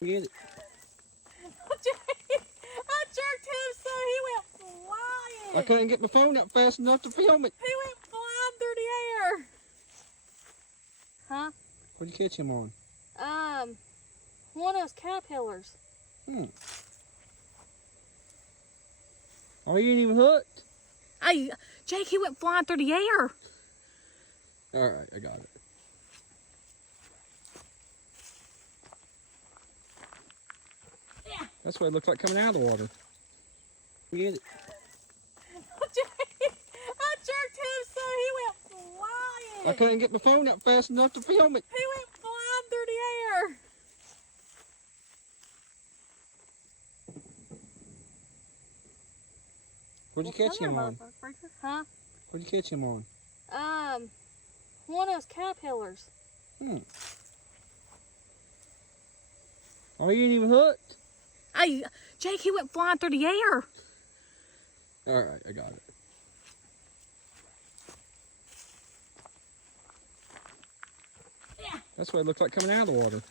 Get it. I jerked him so he went flying. I couldn't get my phone up fast enough to film it. He went flying through the air. Huh? What'd you catch him on? One of those caterpillars. Oh, you ain't even hooked? Hey, Jake, he went flying through the air. All right, I got it. Yeah. That's what it looked like coming out of the water. Get it. Jake, I jerked him so he went flying. I couldn't get my phone up fast enough to film it. He went flying through the air. What'd you catch him on? Huh? What'd you catch him on? One of those caterpillars. Oh, you ain't even hooked? Hey, Jake, he went flying through the air. All right, I got it. Yeah. That's what it looked like coming out of the water.